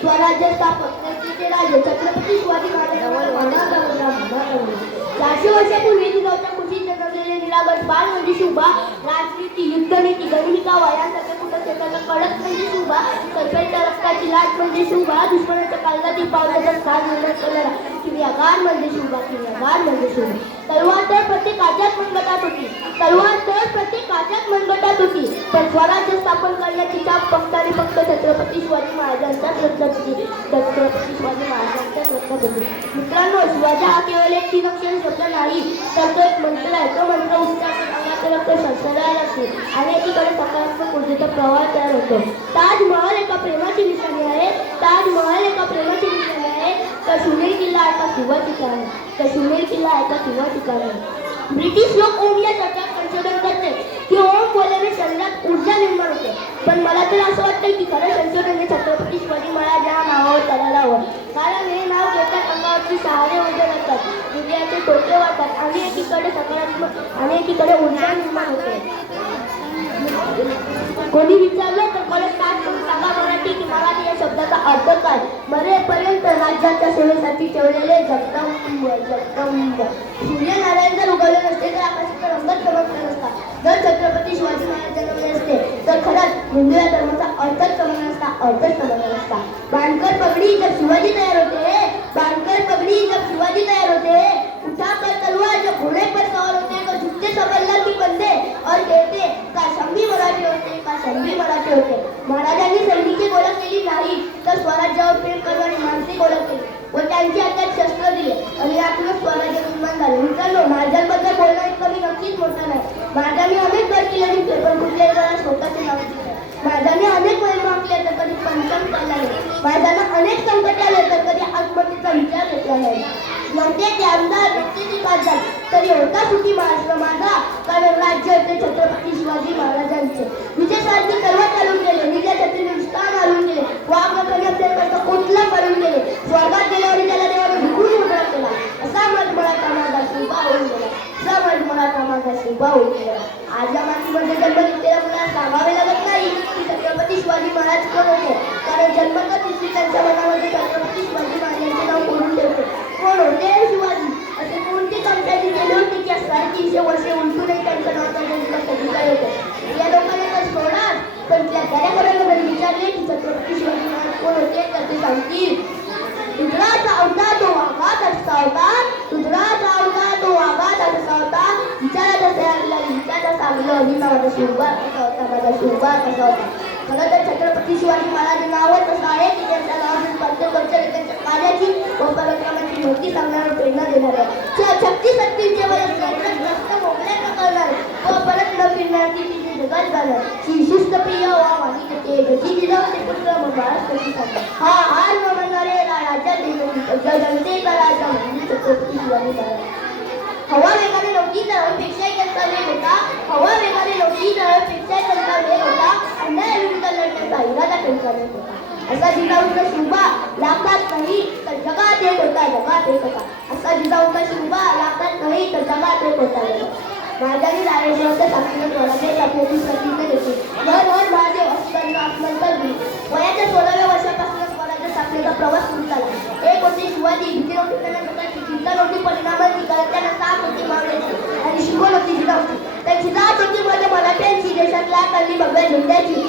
स्वराज्य स्थापक नेते राजे छत्रपती शिवाजी महाराजांना 400 वर्षापूर्वी जिजाऊच्या कुशीत जन्मलेले निरागस बाळ म्हणजे शिवबा. राजनीती, युद्धनीती, गणिका यांसारख्या कुठं क्षेत्राचा कडक म्हणजे शिवबा. सरकारच्या रक्ताची लाट म्हणजे शिवबा. दुश्मनाच्या काळजातील पावलाचा स्थान निर्माण करणारा किल्लेगार म्हणजे शिवबा. किल्लेगार म्हणजे शिवबा. तलवार तर प्रत्येकाच्याच मनगटात होती. तलवार तर प्रत्येकाच्याच मनगटात होती. पण स्वराज्य स्थापन करण्याची चाप फक्त आणि फक्त छत्रपती शिवाजी महाराजांच्याच रक्तात होती. छत्रपती शिवाजी महाराजांच्याच रक्तात होती. मित्रांनो, शिवाजी हा केवळ एक 3 अक्षर शब्द नाही, तर तो एक मंत्र आहे. तो मंत्र उच्चारून अंगाचे रक्त सरसरायला लागते आणि एकीकडे सकारात्मक ऊर्जेचा प्रवाह तयार होतो. ताजमहल एका प्रेमाची निशाणी आहे. ताजमहल एका प्रेमाची निशाणी आहे. तर शिवनेरी किल्ला एका शिवाची आहे. तर शिवनेरी किल्ला एका शिवाची आहे. ब्रिटिश लोक ओम या शब्दात संशोधन करते की ओम बोलल्याने शरीरात ऊर्जा निर्माण होते. पण मला तर असं वाटतं की खरं संशोधन हे छत्रपती शिवाजी महाराज या नावावर करायला हवं. कारण हे नाव घेतात अंगावरची सहारे वगैरे लागतात, हृदयाचे टोके वाटतात आणि एकीकडे सकारात्मक आणि एकीकडे ऊर्जा निर्माण होते. कोणी विचारलं तर परत काय करून सांगा मराठी की मराठी या शब्दाचा अर्थ काय. मरेपर्यंत राज्याच्या सेवेसाठी ठेवलेले जगदंब जगदंब. सूर्यनारायण जर उगवले नसते तर आकाशाचा रंगच चमकला नसता. जर छत्रपती शिवाजी महाराज जन्मले असते तर खरंच हिंदू या धर्माचा अर्थच समजला नसता. अर्थच समजला नसता. बाणकर पगडी जब शिवाजी तयार होते. बाणकर पगडी जब शिवाजी तयार होते. उठाकर तलवार जब घोड़े पर सवार होते तो झुकते सब अल्लाह की बंदे और कहते काश हम भी मराठी होते, काश हम भी मराठी होते. महाराजांनी सैनिकी ओळख केली नाही तर स्वराज्यावर प्रेम करणारी मानसिक ओळख केली व त्यांची हातात शस्त्र दिले आणि यातूनच स्वराज्य निर्माण झाले. मित्रांनो, महाराजांबद्दल बोलणं इतकं मी नक्कीच मोठं नाही. महाराजांनी अनेक गडकिल्ल्यांनी पेपर कुठल्याही वेळा स्वतःचे नाव दिले. महाराजांनी अनेक वैभव मागले तर कधी पंचम केला नाही. महाराजांना अनेक संकट आले तर कधी आत्महत्येचा विचार घेतला नाही. म्हणते ते आमदार व्यक्ती खासदार तरी होता सुखी महाराष्ट्र माझा, कारण राज्य होते छत्रपती शिवाजी महाराजांचे. विजयसारखी सर्व चालून गेले, निजा छत्री नुसता मारून गेले, वाघ आपल्याकडे कोटला पडून गेले. स्वर्गात गेल्यावर त्याला देवाने विकून मोकळा केला. असा मराठा माझा शिवबा होऊन गेला. असा मराठा माझा शिवबा होऊन गेला. आज या मातीमध्ये जन्म घेतलेल्या मुलांना सांगावे लागत नाही की छत्रपती शिवाजी महाराज कोण होते, कारण जन्मतच तिसरी त्यांच्या मनामध्ये छत्रपती शिवाजी महाराजांचे नाव कोरून ठेवते. कोण होते शिवाजी, असे कोणते काम त्यांनी केले होते की 350 वर्षे उलटूनही त्यांचं नाव त्यांच्या कधीला येतं. या लोकांना तर सोडणार, पण त्या कार्याकरांना विचारले की छत्रपती शिवाजी महाराज कोण होते तर ते सांगतील दुधराचा अवतार तो वाघात असा होता. दुधराचा अवतार तो वाघात असा होता. विचारायला तयार लागली, विचारायला सांगलं मी माझा शिवबा कसा होता, माझा शिवबा कसा होता. खरं तर छत्रपती शिवाजी महाराज नावच असं आहे की त्यांच्या नावातून प्रत्येक वर्षाला त्यांच्या कार्याची व पराक्रमाची माहिती सांगणारा प्रेरणा देणार आहे. शक्ती शक्तीचे वयस ग्रस्त मोकळ्या करणार व परत न फिरणार ती तिथे जगात जाणार. शिस्त प्रिय वा वाणी जशी जिजाऊचे पुत्र महाराष्ट्राची सांगतात. हा हार न म्हणणारे राज्यात जनतेचा राजा म्हणजे छत्रपती शिवाजी महाराज. हवा वेगाने नव्हती पेक्षाही त्यांचा वेग होता. हवा वेगाने नव्हती पेक्षाही त्यांचा वेग होता. अन्यायाविरुद्ध लढण्याचा इरादा त्यांचा वेग होता. असा जिजाऊचा शिवबा लाखात नाही तर जगात एक होता. जगात एक होता. असा जिजाऊचा शिवबा लाखात नाही तर जगात एक होता. महाराजांनी रायगडाच्या साक्षीने स्वराज्य स्थापनेची प्रतिज्ञा घेतली. भर महादेव असताना नंतर वयाच्या 16व्या वर्षापासून स्वराज्य स्थापनेचा प्रवास सुरू झाला. एक होते शिवाजी, दुसरी होती त्यांना लोकांची चिंता नव्हती परिणामाची, कारण त्यांना 7 होती मावळ्याची आणि शिकवण होती जिजाऊची. त्यांची जात होती म्हणजे मराठ्यांची, देशातल्या तल्ली भगव्या झेंड्याची.